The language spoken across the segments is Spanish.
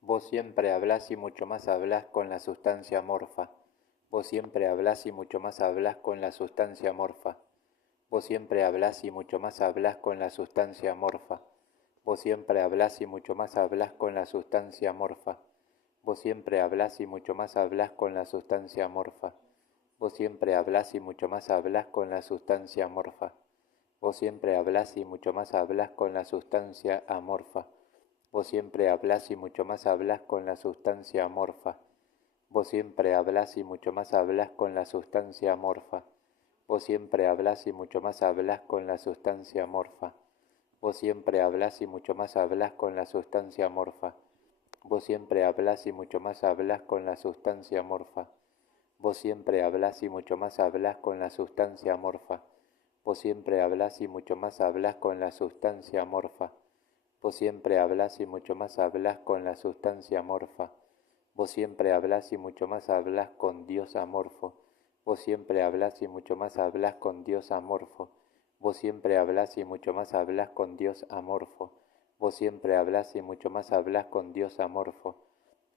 Vos siempre hablás y mucho más hablás con la sustancia amorfa. Vos siempre hablás y mucho más hablás con la sustancia amorfa. Vos siempre hablás y mucho más hablás con la sustancia amorfa. Vos siempre hablás y mucho más hablás con la sustancia amorfa. Vos siempre hablás y mucho más hablás con la sustancia amorfa. Vos siempre hablás y mucho más hablás con la sustancia amorfa. Vos siempre hablás y mucho más hablás con la sustancia amorfa. Vos siempre hablás y mucho más hablás con la sustancia amorfa. Vos siempre hablás y mucho más hablás con la sustancia amorfa. Vos siempre hablás y mucho más hablás con la sustancia amorfa. Vos siempre hablás y mucho más hablás con la sustancia amorfa. Vos siempre hablás y mucho más hablás con la sustancia amorfa. Vos siempre hablás y mucho más hablás con la sustancia amorfa. Vos siempre hablás y mucho más hablás con la sustancia amorfa. Vos siempre hablás y mucho más hablás con la sustancia amorfa. Vos siempre hablás y mucho más hablás con Dios amorfo. Vos siempre hablás y mucho más hablás con Dios amorfo. Vos siempre hablás y mucho más hablás con Dios amorfo. Vos siempre hablás y mucho más hablás con Dios amorfo.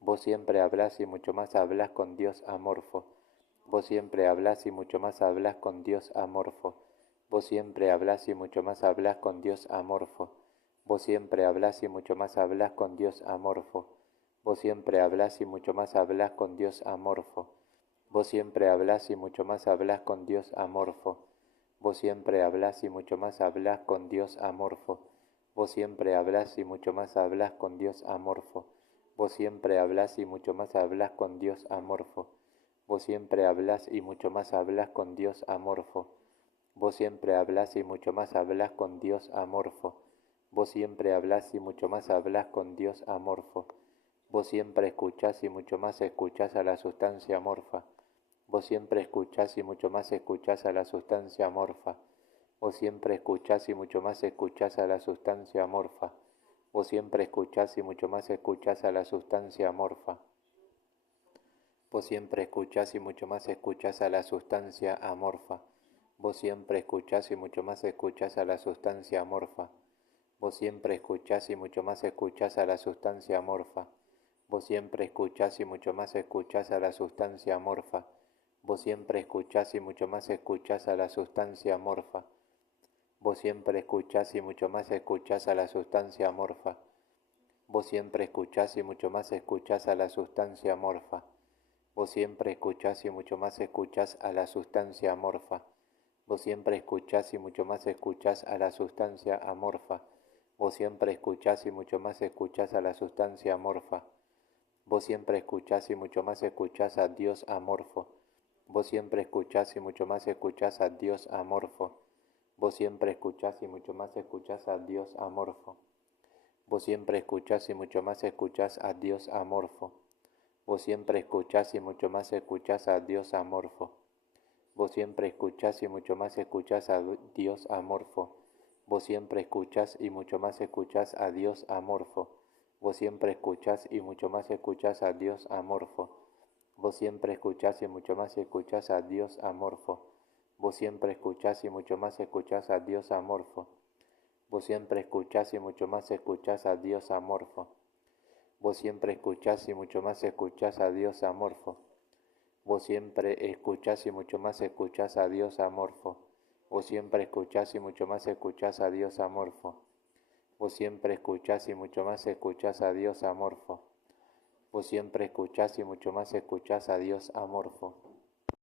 Vos siempre hablás y mucho más hablás con Dios amorfo. Vos siempre hablás y mucho más hablás con Dios amorfo. Vos siempre hablás y mucho más hablás con Dios amorfo. Vos siempre hablás y mucho más hablás con Dios amorfo. Vos siempre hablás y mucho más hablás con Dios amorfo. Vos siempre hablás y mucho más hablás con Dios amorfo. Vos siempre hablás y mucho más hablás con Dios amorfo. Vos siempre hablás y mucho más hablás con Dios amorfo. Vos siempre hablás y mucho más hablás con Dios amorfo. Vos siempre hablás y mucho más hablás con Dios amorfo. Vos siempre hablás y mucho más hablás con Dios amorfo. Vos siempre hablás y mucho más hablás con Dios amorfo. Vos siempre escuchás y mucho más escuchás a la sustancia amorfa. Vos siempre escuchás y mucho más escuchás a la sustancia amorfa. Vos siempre escuchás y mucho más escuchás a la sustancia amorfa. Vos siempre escuchás y mucho más escuchás a la sustancia amorfa. Vos siempre escuchás y mucho más escuchás a la sustancia amorfa. Vos siempre escuchás y mucho más escuchás a la sustancia amorfa. Vos siempre escuchás y mucho más escuchás a la sustancia amorfa. Vos siempre escuchás y mucho más escuchás a la sustancia amorfa. Vos siempre escuchás y mucho más escuchás a la sustancia amorfa. Vos siempre escuchás y mucho más escuchás a la sustancia amorfa. Vos siempre escuchás y mucho más escuchás a la sustancia amorfa. Vos siempre escuchás y mucho más escuchás a la sustancia amorfa. Vos siempre escuchás y mucho más escuchás a la sustancia amorfa. Vos siempre escuchás y mucho más escuchás a la sustancia amorfa. Vos siempre escuchás y mucho más escuchás a Dios amorfo. Vos siempre escuchás y mucho más escuchás a Dios amorfo. Vos siempre escuchás y mucho más escuchás a Dios amorfo. Vos siempre escuchás y mucho más escuchás a Dios amorfo. Vos siempre escuchás y mucho más escuchás a Dios amorfo. Vos siempre escuchás y mucho más escuchás a Dios amorfo. Vos siempre escuchás y mucho más escuchás a Dios amorfo. Vos siempre escuchás y mucho más escuchás a Dios amorfo. Vos siempre escuchás y mucho más escuchás a Dios amorfo. Vos siempre escuchás y mucho más escuchás a Dios amorfo. Vos siempre escuchás y mucho más escuchás a Dios amorfo. Vos siempre escuchás y mucho más escuchás a Dios amorfo. Vos siempre escuchás y mucho más escuchás a Dios amorfo. Vos siempre escuchás y mucho más escuchás a Dios amorfo. Vos siempre escuchás y mucho más escuchás a Dios amorfo. Vos siempre escuchás y mucho más escuchás a Dios amorfo.